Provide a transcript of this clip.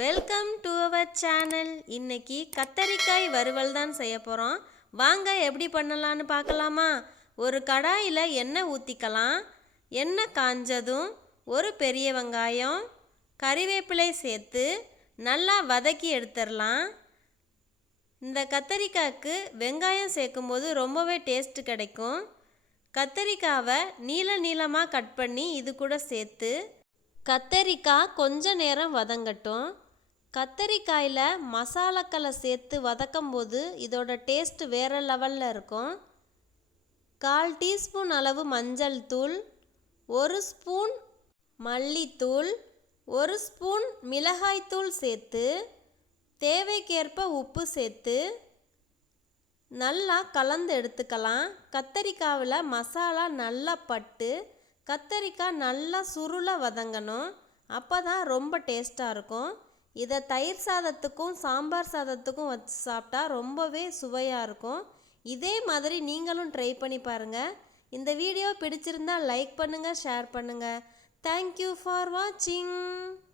Welcome to our channel இன்னைக்கு கத்தரிக்காய் வறுவல் தான் செய்ய போகிறோம் வாங்க எப்படி பண்ணலான்னு பார்க்கலாமா? ஒரு கடாயில் எண்ணெய் ஊற்றிக்கலாம் எண்ணெய் காஞ்சதும் ஒரு பெரிய வெங்காயம் கறிவேப்பிலை சேர்த்து நல்லா வதக்கி எடுத்துடலாம். இந்த கத்தரிக்காய்க்கு வெங்காயம் சேர்க்கும்போது ரொம்பவே டேஸ்ட்டு கிடைக்கும். கத்தரிக்காவை நீள நீளமாக கட் பண்ணி இது கூட சேர்த்து கத்தரிக்காய் கொஞ்ச நேரம் வதங்கட்டும். கத்தரிக்காயில் மசாலாக்களை சேர்த்து வதக்கும் போது இதோட டேஸ்ட் வேறு லெவலில் இருக்கும். கால் டீஸ்பூன் அளவு மஞ்சள் தூள் ஒரு ஸ்பூன் மல்லித்தூள் ஒரு ஸ்பூன் மிளகாய்த்தூள் சேர்த்து தேவைக்கேற்ப உப்பு சேர்த்து நல்லா கலந்து எடுத்துக்கலாம். கத்தரிக்காவில் மசாலா நல்லா பட்டு கத்தரிக்காய் நல்லா சுருளை வதங்கணும். அப்போ தான் ரொம்ப டேஸ்ட்டாக இருக்கும். இதை தயிர் சாதத்துக்கும் சாம்பார் சாதத்துக்கும் வச்சு சாப்பிட்டா ரொம்பவே சுவையாக இருக்கும். இதே மாதிரி நீங்களும் ட்ரை பண்ணி பாருங்கள் இந்த வீடியோ பிடிச்சிருந்தா லைக் பண்ணுங்கள் ஷேர் பண்ணுங்கள் தேங்க்யூ ஃபார் வாட்சிங்